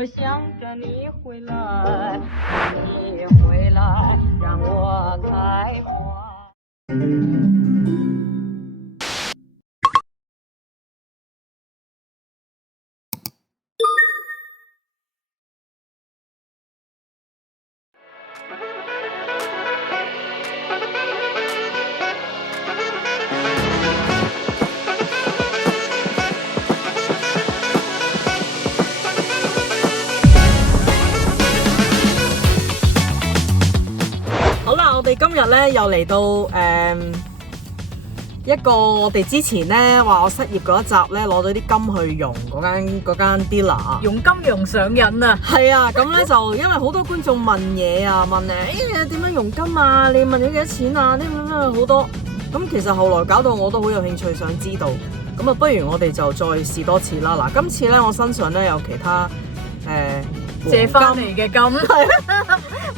我想着你回来，你回来让我开怀。好啦，我哋今日咧又嚟到一個我哋之前咧話我失業嗰一集咧攞咗啲金去用嗰間 dealer 用金融上癮啊！係啊，咁咧就因為好多觀眾問嘢啊，問你點樣用金啊？你問咗幾多錢啊？啲好多，咁其實後來搞到我都好有興趣想知道，咁啊不如我哋就再試多次啦。嗱，今次咧我身上咧有其他借翻嚟嘅金，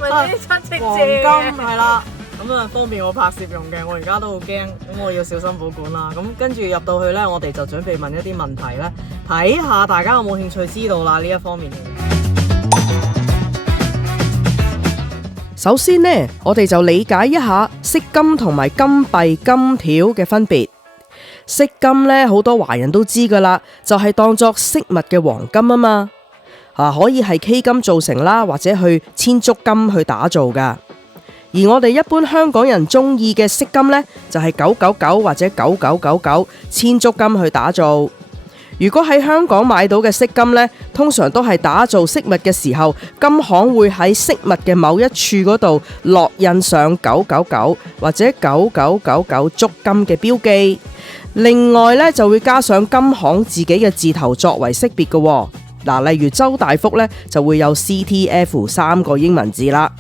問啲親戚借黃金係啦。咁啊方便我拍攝用嘅，我而家都好驚，咁我要小心保管啦。咁跟住入到去呢，我哋就準備問一啲問題呢，睇下大家有冇興趣知道啦呢一方面。首先呢，我哋就理解一下飾金同埋金幣、金條嘅分別。飾金呢，好多華人都知噶啦，就係當作飾物嘅黃金啊嘛，可以係 K 金做成啦，或者去千足金去打造噶。而我哋一般香港人中意嘅飾金呢，就係999或者9999千足金去打造。如果喺香港買到嘅飾金呢，通常都係打造飾物嘅時候，金行會喺飾物嘅某一處嗰度落印上999或者9999足金嘅標記。另外呢，就會加上金行自己嘅字頭作為識別嘅。嗱，例如周大福呢，就會有 CTF 3個英文字啦。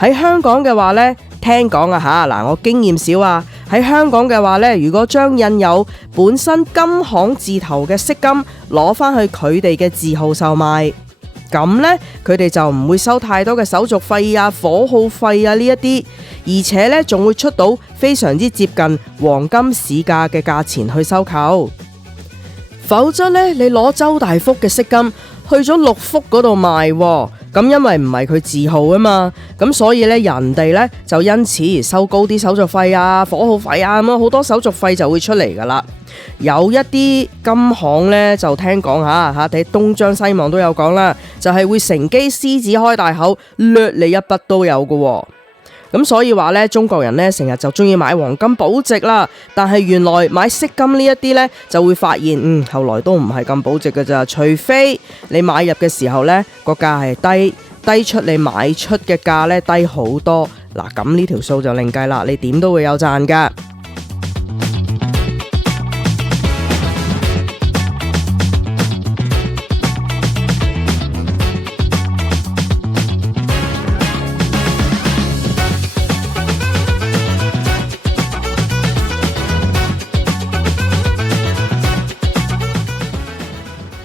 喺香港嘅話呢，聽講啊吓，嗱，我經驗少啊。喺香港嘅話呢，如果將印有本身金行字頭嘅飾金攞翻去佢哋嘅字號售賣，咁呢，佢哋就唔會收太多嘅手續費啊、火耗費啊呢一啲，而且呢，仲會出到非常之接近黃金市價嘅價錢去收購。否則呢，你攞周大福嘅飾金去咗六福嗰度賣，咁因為唔係佢字號啊嘛，咁所以呢，人哋呢就因此而收高啲手續費啊、火耗費啊，咁好多手續費就會出嚟噶啦。有一啲金行呢，就聽講吓，睇東張西望都有講啦，就係會乘機獅子開大口掠你一筆都有噶。咁所以話呢，中國人呢成日就中意買黃金保值啦，但係原來買飾金呢一啲呢，就會發現，後來都唔係咁保值噶咋，除非你買入嘅時候呢個價係低出你買出嘅價呢低好多，嗱，咁呢條數就另計啦，你點都會有賺噶。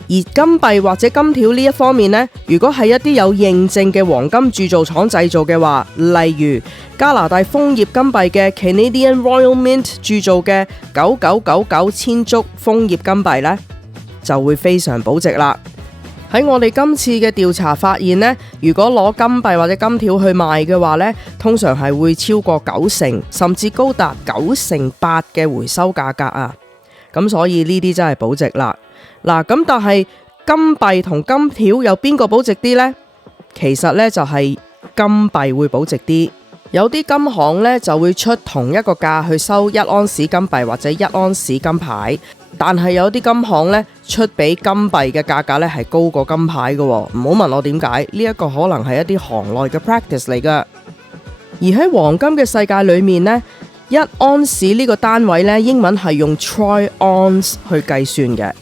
而金幣或者金條呢一方面呢，如果係一啲有認證嘅黃金鑄造廠製造嘅話，例如加拿大楓葉金幣嘅 Canadian Royal Mint 鑄造嘅9999千足楓葉金幣呢，就會非常保值啦。喺我哋今次嘅調查發現呢，如果攞金幣或者金條去賣嘅話呢，通常係會超過90%，甚至高達98%嘅回收價格啊！咁所以呢啲真係保值啦。嗱，咁但係金幣同金條有邊個保值啲呢？其實呢，就係金幣會保值啲，有啲金行呢，就會出同一個價去收1盎司金幣或者1盎司金牌，但係有啲金行呢，出比金幣嘅價格呢係高過金牌嘅，唔好問我點解，呢一個可能係一啲行內嘅 practice 嚟噶。而喺黃金嘅世界裏面呢，1盎司呢個單位呢，英文係用 troy ounce 去計算嘅。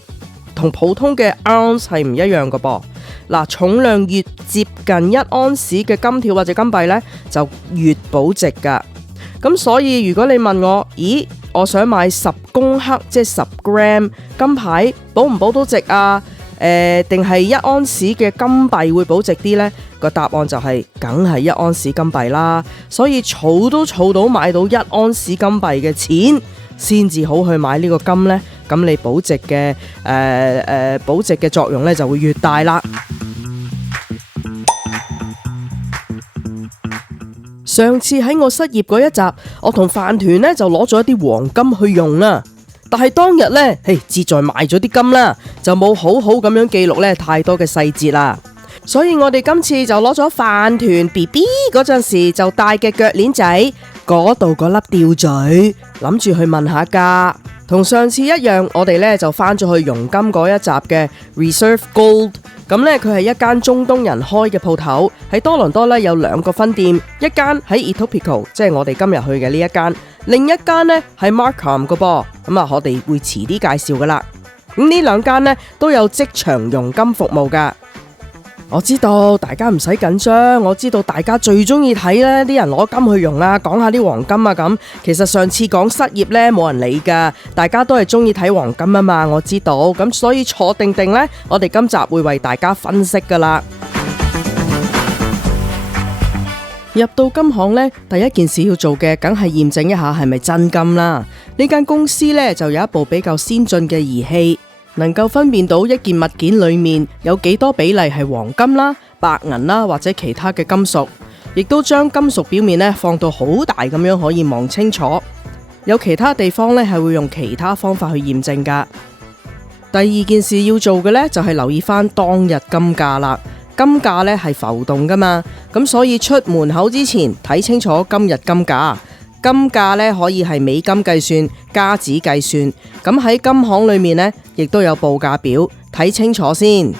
同普通嘅 ounce 係唔一樣嘅噃，嗱，重量越接近1盎司嘅金條或者金幣呢，就越保值噶。咁所以如果你問我，咦，我想買10公克，即係10 gram 金牌，保唔保到值啊？定係1盎司嘅金幣會保值啲呢？個答案就係梗係1盎司金幣啦。所以儲都儲到買到1盎司金幣嘅錢，先至好去買呢個金呢。咁你保值嘅作用呢就會越大啦。上次喺我失業嗰一集，我同飯團呢就攞咗一啲黃金去用啦。但係當日呢，志在賣咗啲金啦，就冇好好咁樣記錄呢太多嘅細節啦。所以我哋今次就攞咗飯團 BB 嗰陣時就戴嘅腳鏈仔嗰度嗰粒吊墜，諗住去問下價。同上次一樣，我哋呢就返咗去熔金嗰一集嘅 Reserve Gold。咁呢，佢係一間中東人開嘅鋪頭，喺多倫多呢有2個分店，一間喺 Etobicoke， 即係我哋今日去嘅呢一間，另一間呢係 Markham 嘅噃。咁啊，我哋會遲啲介紹噶啦。咁呢2間呢都有即場熔金服務噶。我知道大家唔使緊張，我知道大家最中意睇呢啲人攞金去熔啊，講下啲黃金啊咁。其實上次講失業呢冇人理噶，大家都係中意睇黃金啊嘛，我知道。咁所以坐定定呢，我哋今集會為大家分析噶啦。入到金行呢，第一件事要做嘅梗係驗證一下係咪真金啦。呢間公司呢就有一部比較先進嘅儀器，能夠分辨到一件物件裏面有幾多比例係黃金啦、白銀啦或者其他嘅金屬，亦都將金屬表面呢放到好大咁樣可以望清楚。有其他地方呢係會用其他方法去驗證噶。第二件事要做嘅呢，就係留意翻當日金價啦。金價呢係浮動噶嘛，咁所以出門口之前睇清楚今日金價。金價呢可以係美金計算、加紙計算。咁喺金行裏面呢，亦都有報價表，睇清楚先。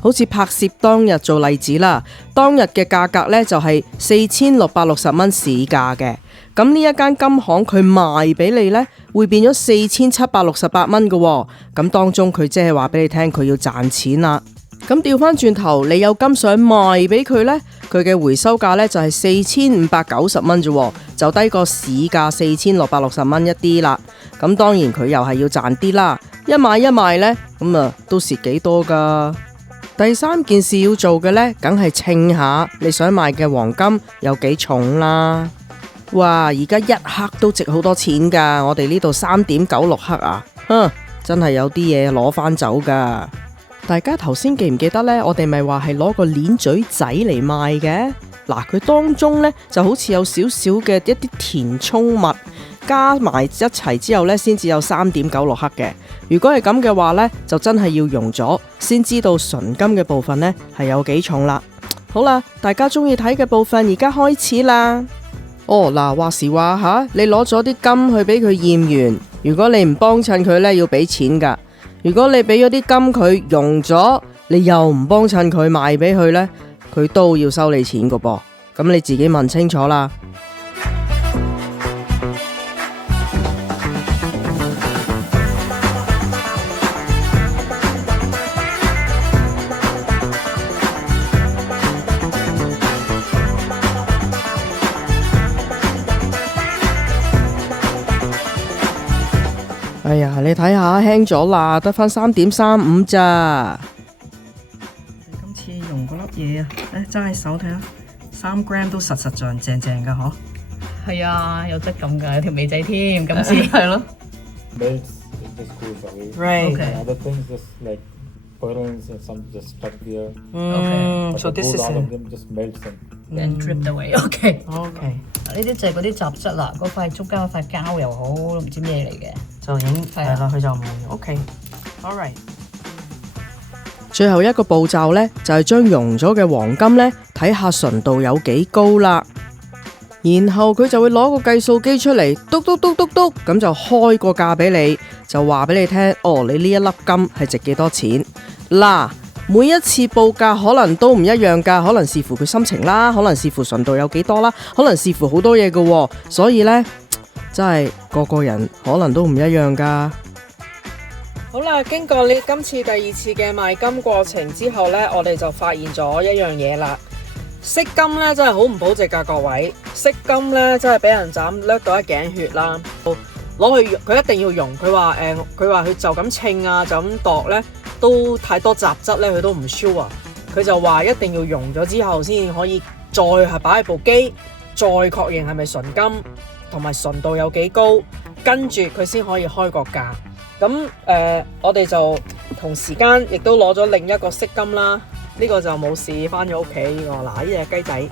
好似拍攝當日做例子啦，當日嘅價格呢就係4660蚊市價嘅。咁呢一間金行佢賣俾你呢，會變咗4768蚊嘅。咁當中佢即係話俾你聽，佢要賺錢啦。咁調翻轉頭，你有金想賣俾佢呢，佢嘅回收價呢就係4590蚊啫，就低過市價4660蚊一啲啦。咁當然佢又係要賺啲啦，一買一賣呢，咁啊都蝕幾多噶。第三件事要做嘅呢，梗係稱下你想賣嘅黃金有幾重啦。哇，而家1克都值好多錢噶，我哋呢度3.96克啊，真係有啲嘢攞翻走噶。大家頭先記唔記得呢？我哋咪話係攞個鏈嘴仔嚟賣嘅。嗱，佢當中呢就好似有少少嘅一啲填充物，加埋一齊之後呢，先至有3.96克嘅。如果係咁嘅話呢，就真係要熔咗先知道純金嘅部分呢係有幾重啦。好啦，大家中意睇嘅部分而家開始啦。嗱，話時話吓，你攞咗啲金去俾佢驗完，如果你唔幫襯佢呢，要俾錢噶。如果你俾咗啲金佢熔咗，你又唔幫襯佢賣俾佢呢，佢都要收你錢噶噃。咁你自己問清楚啦。哎呀，你睇下輕咗啦，得返3.35咋。今次用嗰粒嘢啊，揸喺手睇下，3 gram 都實實在正正噶嗬。係啊，有質感噶，有條尾仔添，今次係咯。Belts, it just goes away. Right. Okay. Other things just like pearls and some just stuck there. Okay. So But the this gold, is all it. of them just melts in. Then drip away. OK。 OK，呢啲就係嗰啲雜質啦，嗰塊中間嗰塊膠又好，都唔知咩嚟嘅。就已經係啦佢就唔會。OK，all right。最後一個步驟呢，就係將熔咗嘅黃金呢，睇下純度有幾高啦。然後佢就會攞個計數機出嚟，篤篤篤篤篤，咁就開個價俾你，就話俾你聽，你呢一粒金係值幾多錢。嗱，每一次報價可能都唔一樣噶，可能視乎佢心情啦，可能視乎純度有幾多啦，可能視乎好多嘢噶，所以呢，真係個個人可能都唔一樣噶。好啦，經過你今次第2次嘅賣金過程之後呢，我哋就發現咗一樣嘢啦。飾金呢真係好唔保值噶，各位。飾金呢真係俾人斬掠到一頸血啦。攞去佢一定要熔，佢話佢就咁稱啊，就咁度呢，都太多雜質呢，佢都唔 sure 啊。佢就話一定要熔咗之後先可以再係擺喺部機，再確認係咪純金同埋純度有幾高，跟住佢先可以開個價。咁我哋就同時間亦都攞咗另一個飾金啦。呢個就冇事，翻咗屋企。嗱，呢隻雞仔，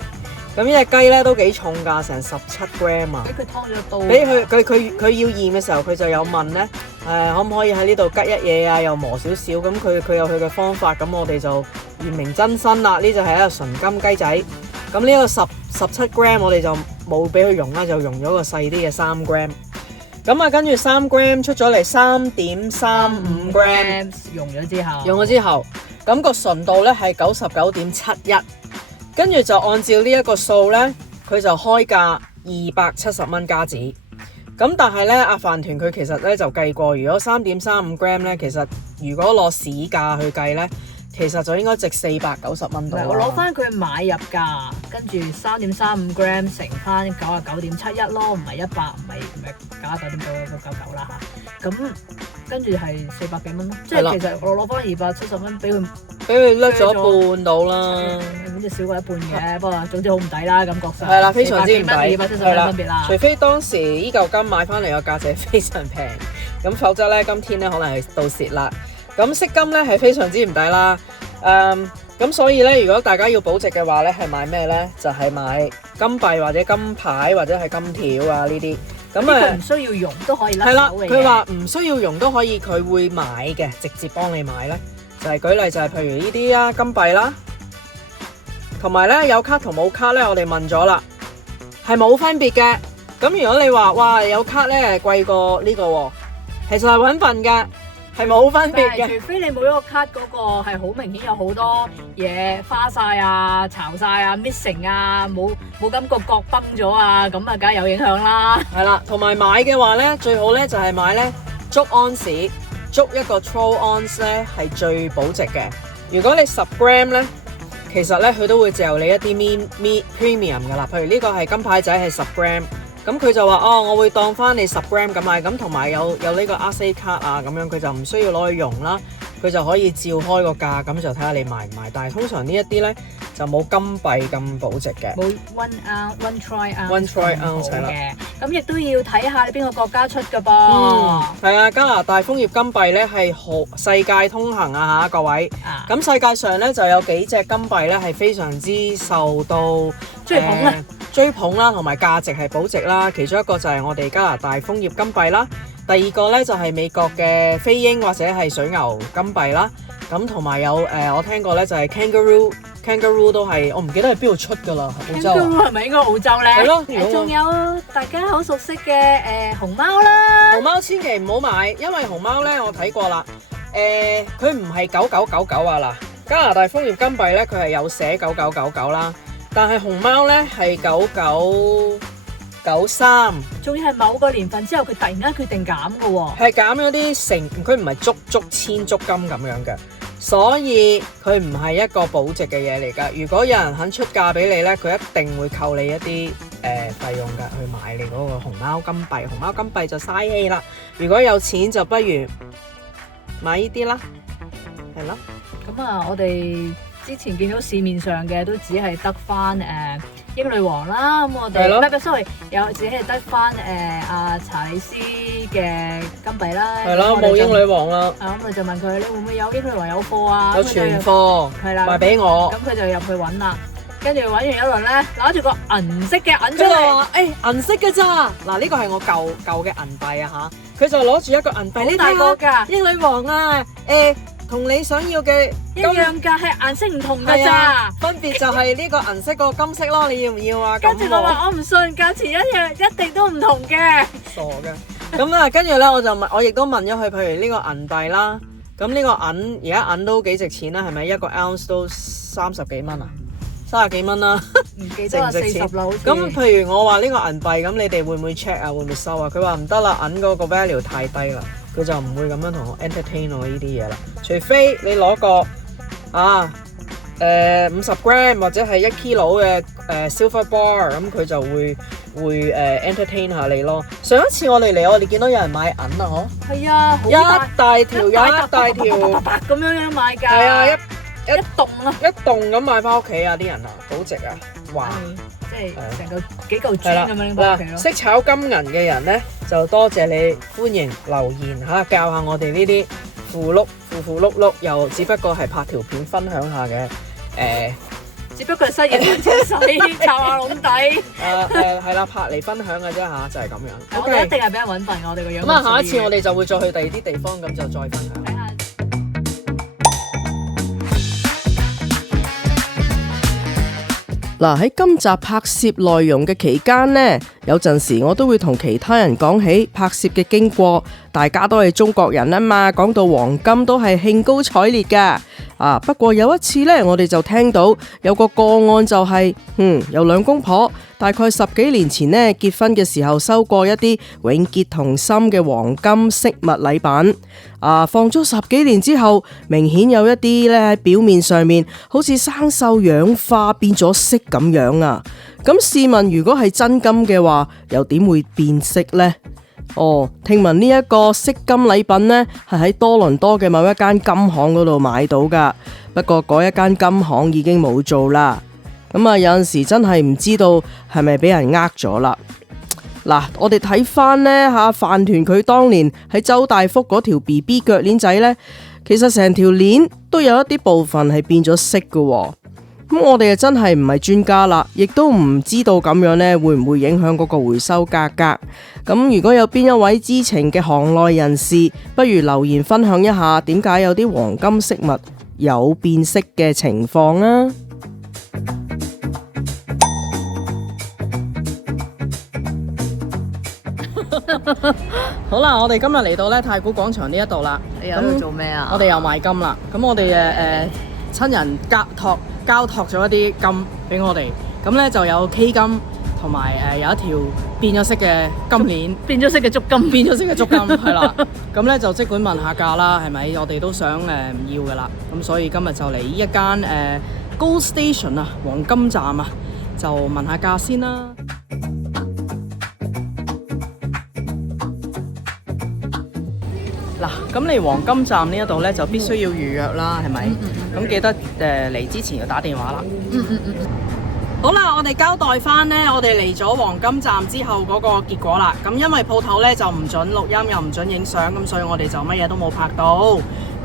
咁呢隻雞咧都幾重㗎，成17 gram 啊！俾佢劏咗一刀。俾佢要驗嘅時候，佢就有問咧，可唔可以喺呢度吉一嘢啊？又磨少少，咁佢有佢嘅方法，咁我哋就驗明真身啦。呢就係一個純金雞仔。咁呢個17 gram 我哋就冇俾佢溶啦，就溶咗個細啲嘅3 gram。咁啊，跟住3 gram 出咗嚟3.35 gram， 用咗之後，用咗之後，咁個純度咧係99.71，跟住就按照呢一個數咧，佢就開價270蚊加紙。咁但係咧，阿飯團佢其實咧就計過，如果3.35 gram 咧，其實如果攞市價去計咧，其實就應該值490蚊到。我攞翻佢買入價，跟住3.35 gram 乘翻99.71咯，唔係100，唔係99.9999啦嚇。咁跟住係400幾蚊咯，即係其實我攞翻270蚊俾佢甩咗一半到啦。咁就少過一半嘅，不過總之好唔抵啦，感覺上。係啦，非常之唔抵。270蚊分別啦。除非當時依嚿金買翻嚟個價值非常平，咁否則咧今天咧可能係到蝕啦。咁飾金咧係非常之唔抵啦，咁所以咧，如果大家要保值嘅話咧，係買咩咧？就係買金幣或者金牌或者係金條啊呢啲。咁佢唔需要用都可以甩手嘅。係啦，佢話唔需要用都可以，佢會買嘅，直接幫你買咧。就係舉例就係譬如呢啲啊金幣啦，同埋咧有卡同冇卡咧，我哋問咗啦，係冇分別嘅。咁如果你話哇有卡咧貴過呢個喎，其實係揾笨嘅。係冇分別嘅，除非你冇一個卡嗰個係好明顯有好多嘢花晒啊、巢晒啊、missing 啊，冇感覺角崩咗啊，咁啊梗係有影響啦。係啦，同埋買嘅話咧，最好咧就係買咧足安士，足一個 troll ounce 咧係最保值嘅。如果你10 gram 咧，其實咧佢都會嚼你一啲 premium 噶啦。譬如呢個係金牌仔係10 gram。咁佢就話我會當翻你10 gram 咁買，咁同埋有呢個 RC 卡啊，咁樣佢就唔需要攞去用啦，佢就可以照開個價，咁就睇下你買唔買。但係通常呢一啲咧就冇金幣咁保值嘅，冇one troy ounce 嘅。咁亦都要睇下你邊個國家出㗎噃。係啊，加拿大楓葉金幣咧係世界通行啊嚇，各位。咁世界上咧就有幾隻金幣咧係非常之受到追捧啦，同埋價值係保值啦。其中一個就係我哋加拿大楓葉金幣啦，第二個咧就係美國嘅飛鷹或者係水牛金幣啦。咁同埋有我聽過咧就係 kangaroo 都係，我唔記得係邊度出㗎啦，澳洲。kangaroo 係咪應該澳洲咧？係咯，仲有大家好熟悉嘅熊貓啦。熊貓千祈唔好買，因為熊貓咧我睇過啦，佢唔係9999啊嗱，加拿大楓葉金幣咧佢係有寫9999啦。但係熊貓咧係9993，仲要係某個年份之後，佢突然間決定減嘅喎，係減咗啲成，佢唔係足千足金咁樣嘅，所以佢唔係一個保值嘅嘢嚟㗎。如果有人肯出價俾你咧，佢一定會扣你一啲費用㗎，去買你嗰個熊貓金幣。熊貓金幣就嘥氣啦。如果有錢就不如買呢啲啦，係咯。咁啊，我哋之前見到市面上嘅都只係得翻英女王啦，咁我哋唔係 sorry， 有只係得翻阿查理斯嘅金幣啦，係啦，冇英女王啦。咁我就問佢你會唔會有英女王有貨啊？有存貨，係啦，賣俾我。咁佢就入去揾啦，跟住揾完一輪咧，攞住個銀色嘅銀出嚟，銀色嘅咋？嗱，呢個係我舊嘅銀幣啊嚇，佢就攞住一個銀幣，好大個㗎，英女王啊，同你想要嘅一樣㗎，係顏色唔同㗎咋，分別就係呢個銀色個金色咯，你要唔要啊？跟住我話我唔信，價錢一樣，一定都唔同嘅。傻嘅。咁啊，跟住咧我亦都問咗佢，譬如呢個銀幣啦，咁呢個銀而家銀都幾值錢啦，係咪一個 ounce 都30幾蚊啊？30幾蚊啦，唔記得啦，40啦好似。咁譬如我話呢個銀幣，咁你哋會唔會 check 啊？會唔會收啊？佢話唔得啦，銀嗰個 value 太低啦。佢就唔會咁樣同我 entertain 我呢啲嘢啦，除非你攞個50 gram 或者係1 kilo 嘅silver bar， 咁佢就會entertain 下你咯。上一次我哋見到有人買銀啊，嗬？係啊，一大條咁樣買㗎。係啊，一棟啊，一棟咁買翻屋企啊！啲人啊，保值啊，哇！即係成嚿幾嚿磚咁樣拎翻屋企咯。識炒金銀嘅人咧，就多謝你，歡迎留言嚇，教下我哋呢啲符碌碌，又只不過係拍條片分享下嘅只不過失業兩車洗，撐下籠底。係啦，拍嚟分享嘅啫嚇，就係咁樣。我哋一定係俾人揾笨，我哋個樣。咁啊，下一次我哋就會再去第二啲地方，咁就再分享。睇下。嗱，喺今集拍攝內容嘅期間呢，有陣時我都會同其他人講起拍攝嘅經過，大家都係中國人啊嘛，講到黃金都係興高采烈噶。不過有一次呢，我哋就聽到有個個案就係，有兩公婆大概10幾年前呢結婚嘅時候收過一啲永結同心嘅黃金飾物禮品，放咗10幾年之後，明顯有一啲呢喺表面上面好似生鏽氧化變咗色咁樣啊！咁試問，如果係真金嘅話，又點會變色呢？聽聞呢一個飾金禮品呢，係喺多倫多嘅某一間金行嗰度買到噶，不過嗰一間金行已經冇做啦。咁有陣時真係唔知道係咪俾人呃咗啦。嗱，我哋睇翻呢飯團佢當年喺周大福嗰條 BB 腳鏈仔呢，其實成條鏈都有一啲部分係變咗色噶。咁我哋真係唔係專家啦，亦都唔知道咁樣呢會唔會影響嗰個回收價格。咁如果有邊一位知情嘅行內人士，不如留言分享一下點解有啲黃金飾物有變色嘅情況啊！好啦，我哋今日嚟到咧太古廣場呢一度啦。你喺度做咩啊？我哋又賣金啦。咁我哋親人交託咗一啲金俾我哋。咁咧就有 K 金同埋有一條變咗色嘅金鏈，變咗色嘅足金，變咗色嘅足金係啦。咁咧就即管問下價啦，係咪？我哋都想唔要噶啦。咁所以今日就嚟呢一間Gold Station 啊，黃金站啊，就問下價先啦。嗱，咁嚟黃金站呢一度咧就必須要預約啦，係咪？咁記得嚟之前要打電話啦。好啦，我哋交代翻呢，我哋嚟咗黃金站之後嗰個結果啦。咁因為鋪頭咧就唔準錄音又唔準影相，咁所以我哋就乜嘢都冇拍到。咁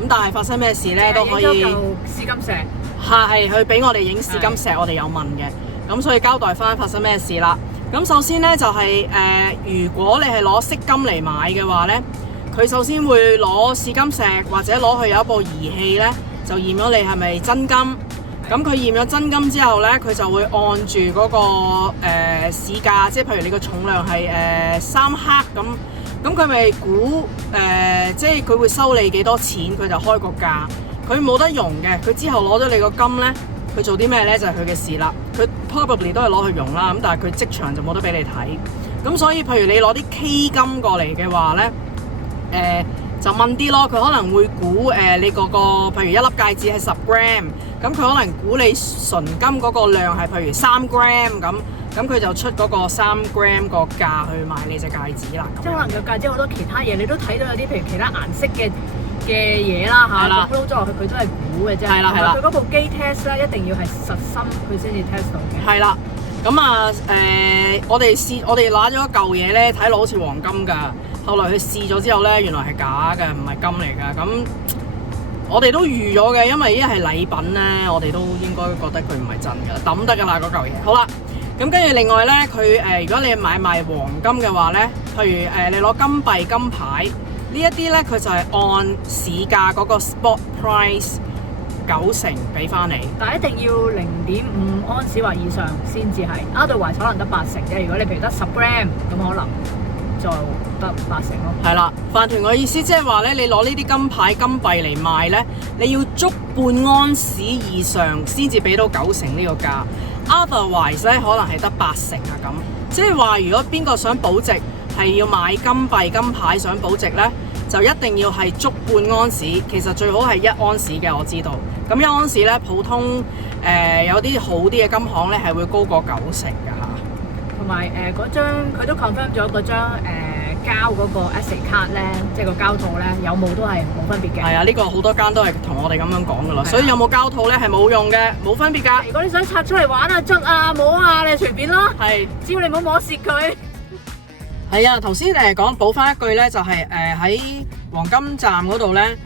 但係發生咩事咧都可以。影咗嚿試金石。係，佢俾我哋影試金石，我哋有問嘅。咁所以交代翻發生咩事啦。咁首先咧就係如果你係攞飾金嚟買嘅話咧，佢首先會攞試金石或者攞去有一部儀器咧，就驗咗你係咪真金。咁佢驗咗真金之後咧，佢就會按住嗰個市價，即係譬如你個重量係3克咁佢咪估即係佢會收你幾多錢，佢就開個價。佢冇得用嘅，佢之後攞咗你個金咧，佢做啲咩咧就係佢嘅事啦。佢 probably 都係攞去用啦，咁但係佢即場就冇得俾你睇。咁所以譬如你攞啲 K 金過嚟嘅話咧，就問啲咯，佢可能會估你嗰個譬如一粒戒指係10 gram， 咁佢可能估你純金嗰個量係譬如3 gram 咁佢就出嗰個3 gram 個價去買你隻戒指啦。即係可能個戒指好多其他嘢，你都睇到有啲譬如其他顏色嘅嘢啦嚇，咁撈咗落去佢都係估嘅啫。係啦係啦，佢嗰部機 test 咧一定要係實心佢先至 test 到嘅。係啦，咁我哋拿咗一嚿嘢咧，睇落好似黃金㗎。後來佢試咗之後咧，原來係假嘅，唔係金嚟㗎。咁我哋都預咗嘅，因為依係禮品咧，我哋都應該覺得佢唔係真㗎，抌得㗎啦嗰嚿嘢。好啦，咁跟住另外咧，佢如果你買賣黃金嘅話咧，譬如你攞金幣、金牌呢一啲咧，佢就係按市價嗰個 spot price 90%俾翻你。但係一定要0.5安士或以上先至係，otherwise可能得80%啫。如果你譬如得10 gram 咁可能就得80%咯。係啦，飯團嘅意思即係話咧，你攞呢啲金牌金幣嚟賣咧，你要足半安士以上先至俾到90%呢個價。otherwise 咧可能係得80%啊咁。即係話如果邊個想保值，係要買金幣金牌想保值咧，就一定要係足半安士。其實最好係1安士嘅，我知道。咁1安士咧，普通有啲好啲嘅金行咧係會高過90%㗎嚇。同埋嗰張佢都 confirm 咗嗰張膠嗰個 SD 卡咧，即係個膠套咧，有冇都係冇分別嘅。係啊，呢個好多間都係同我哋咁樣講噶啦，所以有冇膠套咧係冇用嘅，冇分別㗎。如果你想拆出嚟玩啊、捽啊、摸啊，你隨便咯。係，只要你唔好摸蝕佢。係啊，頭先講補翻一句咧，就係喺黃金站嗰度咧，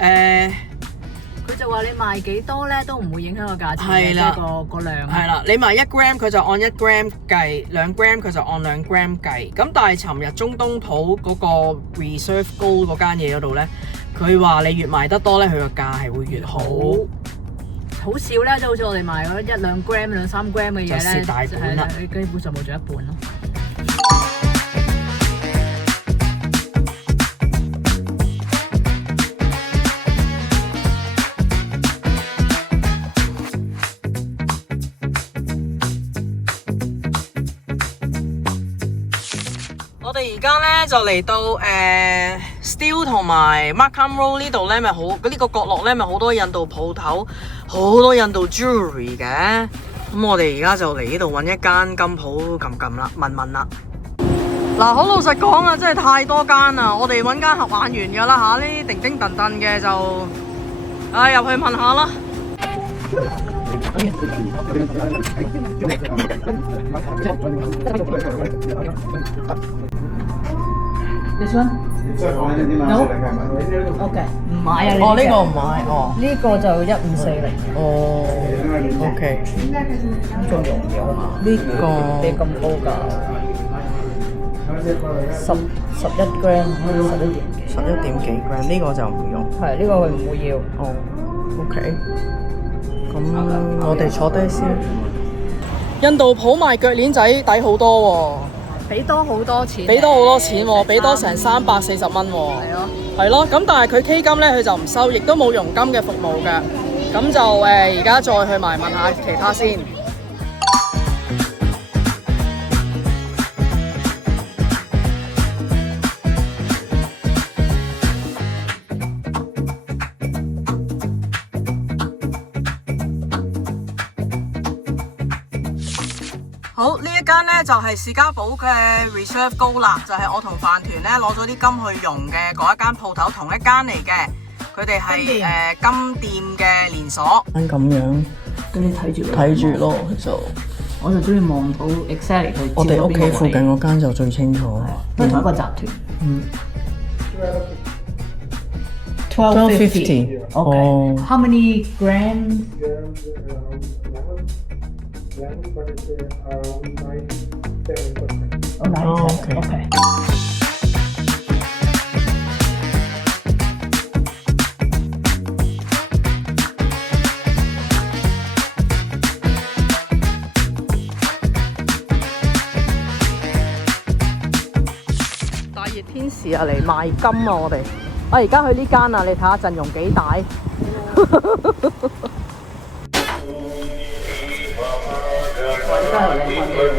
佢就話話你賣幾多咧都唔會影響個價錢嘅，係啦即係個量。係啦，你賣1 gram 佢就按1 gram 計，2 gram 佢就按2 gram 計。咁但係尋日中東鋪嗰個 Reserve Gold 嗰間嘢嗰度咧，佢話你越賣得多咧，佢個價係會越好。好少咧，即係好似我哋賣嗰1 2 gram、2 3 gram 嘅嘢咧，就蝕大本啦，基本上冇咗一半咯。我哋而家咧就嚟到Still 同埋 Markham Road 呢度咧，咪好呢個角落咧，咪好多印度鋪頭，好多印度 jewelry 嘅。咁我哋而家就嚟呢度揾一間金鋪撳啦，問啦。嗱，好老實講啊，真係太多間啦。我哋揾間合眼緣噶啦嚇，呢啲叮叮噹噹嘅就入去問下啦。This one? No? OK， 唔買啊！哦，呢個唔買哦。呢個就1540。哦，OK。咁仲容易啊嘛？呢個你咁高價，11 gram， 11點幾。11點幾 gram， 呢個就唔用。係呢個佢唔會要。哦，OK。咁我哋坐低先。印度鋪賣腳鏈仔抵好多喎。俾多好多錢，俾多好多錢喎，俾多成340蚊喎。係咯，係咯。咁但係佢 K 金咧，佢就唔收，亦都冇佣金嘅服務嘅。咁就而家再去埋問下其他先。好，呢一間咧就係士嘉堡嘅 Reserve Gold 啦，就係我同飯團咧攞咗啲金去用嘅嗰一間鋪頭，同一間嚟嘅。佢哋係金店嘅連鎖。咁樣，咁你睇住咯，就我就中意望到 exactly 佢。我哋屋企附近嗰間就最清楚。都係同一個集團。嗯。1250。哦。How many grams? Okay. 大熱天時啊，嚟賣金啊！我哋，而家去呢間啊，你睇下陣容幾大。5 times 120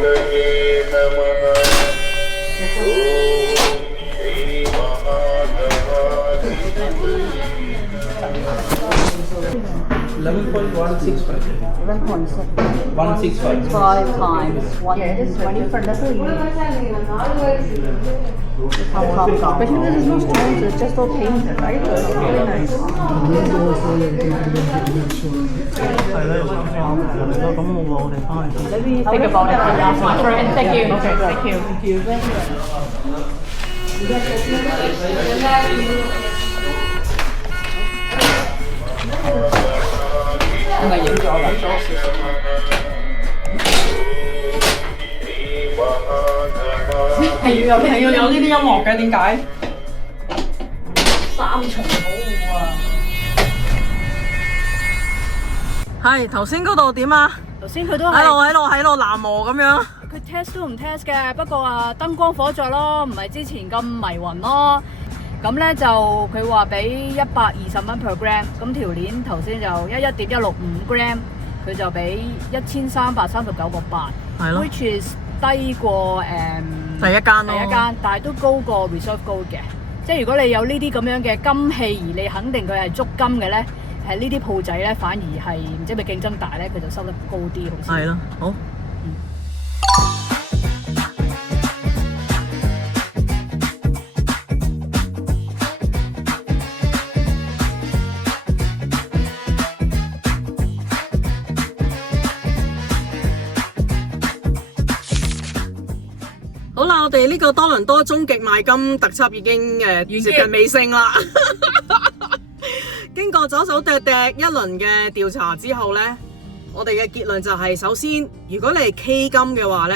for double unit. Especially this is no stones, it's just all painted, right? So it's really nice. 係啦，咁我哋翻去。 Let me think about it and ask my friend. Thank you. Okay, thank you. Thank you. 係咪影咗㗎？係要有呢啲音樂嘅，點解？三重保護啊！係頭先嗰度點啊？頭先佢都喺度南無咁樣。佢 test 都唔 test 嘅，不過啊燈光火著咯，唔係之前咁迷魂咯。咁咧就佢話俾120蚊 per gram， 咁條鏈頭先就11.165 gram， 佢就俾1339.8，係咯 ，which is 低過第一間咯，但係都高過 Reserve Gold 嘅。即係如果你有呢啲咁樣嘅金器，而你肯定佢係足金嘅咧，係呢啲鋪仔咧反而係唔知咪競爭大咧，佢就收得高啲，好似。係咯，好。好啦，我哋呢個多倫多終極賣金特輯已經接近尾聲啦。經過走走趯趯一輪嘅調查之後呢，我哋嘅結論就係，首先如果你係 K 金嘅話呢，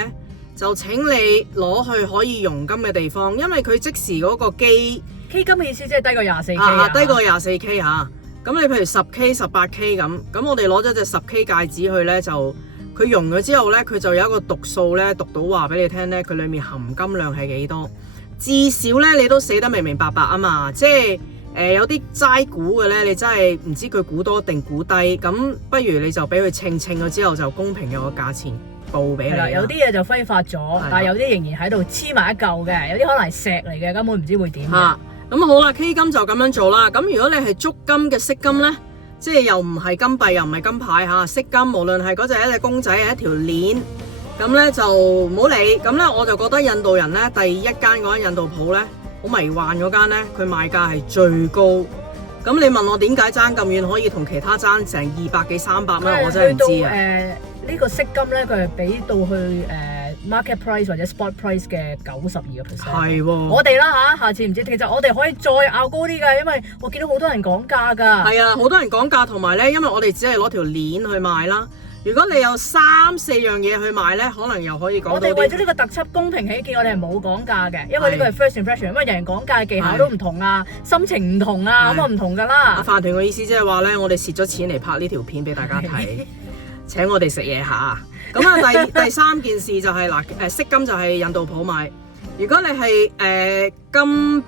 就請你攞去可以熔金嘅地方，因為佢即時嗰個機 K 金嘅意思即係低過24K 啊，低過24K 嚇。咁你譬如10K、18K 咁我哋攞咗隻10K 戒指去呢，就佢熔咗之後呢，佢就有一個讀數呢，讀到話俾你聽呢，佢裡面含金量係幾多？至少呢，你都死得明明白白啊嘛，即係有啲齋估嘅呢，你真係唔知佢估多定估低，咁不如你就俾佢稱咗之後就公平嘅個價錢報俾你啦。有啲嘢就揮發咗，但係有啲仍然喺度黐埋一嚿嘅，有啲可能係石嚟嘅，根本唔知會點嘅。咁好啦 ，K 金就咁樣做啦。咁如果你係足金嘅飾金呢，即係又唔係金幣又唔係金牌嚇，飾金無論係嗰隻一隻公仔係一條鏈，咁呢就唔好理。咁呢我就覺得印度人呢，第一間嗰間印度鋪呢，好迷幻嗰間呢，佢賣價係最高。咁你問我點解爭咁遠可以同其他爭成200幾300蚊，我真係唔知啊。呢個飾金呢，佢係俾到去market price 或者 spot price 嘅92%。係喎，我哋啦嚇，下次唔知，其實我哋可以再拗高啲㗎，因為我見到好多人講價㗎。係啊，好多人講價，同埋呢，因為我哋只係攞條鏈去賣啦。如果你有3、4樣嘢去賣呢，可能又可以講到。我哋為咗呢個特輯公平起見，我哋係冇講價嘅，因為呢個係 first impression，因為人講價技巧都唔同啊，心情唔同啊，咁啊唔同㗎啦。阿飯團嘅意思即係話呢，我哋蝕咗錢嚟拍呢條片俾大家睇。請我哋食嘢下，咁啊第三件事就係飾金就係印度鋪買。如果你係金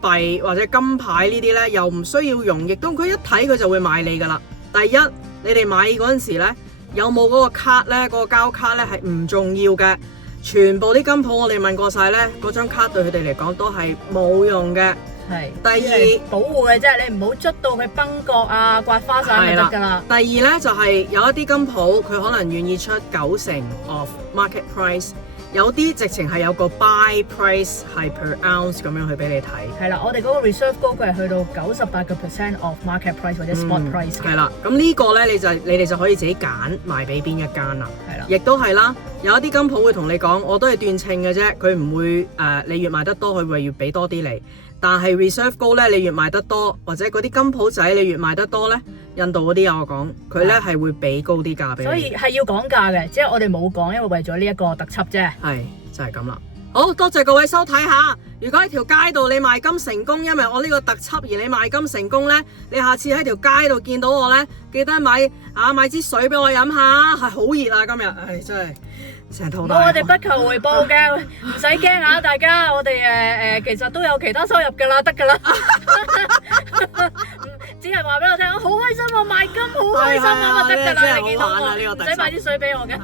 幣或者金牌呢啲呢，又唔需要熔，亦都佢一睇佢就會買你噶啦。第一，你哋買嗰陣時呢，有冇嗰個卡呢？嗰個膠卡呢係唔重要嘅，全部啲金鋪我哋問過晒呢，嗰張卡對佢哋嚟講都係冇用嘅。係。第二，保護嘅啫，你唔好捽到佢崩角啊、刮花晒就得㗎啦。第二呢，就係有一啲金鋪佢可能願意出90% of market price， 有啲直情係有個 buy price 係 per ounce 咁樣去俾你睇。係啦，我哋嗰個 reserve gold 佢係去到98% of market price 或者 spot price 嘅。係啦，咁呢個呢，你哋就可以自己揀賣俾邊一間啦。係啦，亦都係啦，有一啲金鋪會同你講，我都係斷稱嘅啫，佢唔會你越賣得多，佢會越俾多啲你。但係 reserve gold 咧，你越賣得多，或者嗰啲金鋪仔你越賣得多咧，印度嗰啲有我講，佢咧係會俾高啲價俾你。所以係要講價嘅，即係我哋冇講，因為為咗呢一個特輯啫。係就係咁啦。好多謝各位收睇下。如果喺條街度你賣金成功，因為我呢個特輯而你賣金成功咧，你下次喺條街度見到我咧，記得買支水俾我飲下，係好熱啊今日，唉真係成肚大汗。我哋不求回報嘅，唔使驚嚇大家，我哋其實都有其他收入㗎啦，得㗎啦。只係話俾我聽，我好開心啊，賣金好開心啊，得㗎啦，你見到我，唔使買啲水俾我嘅。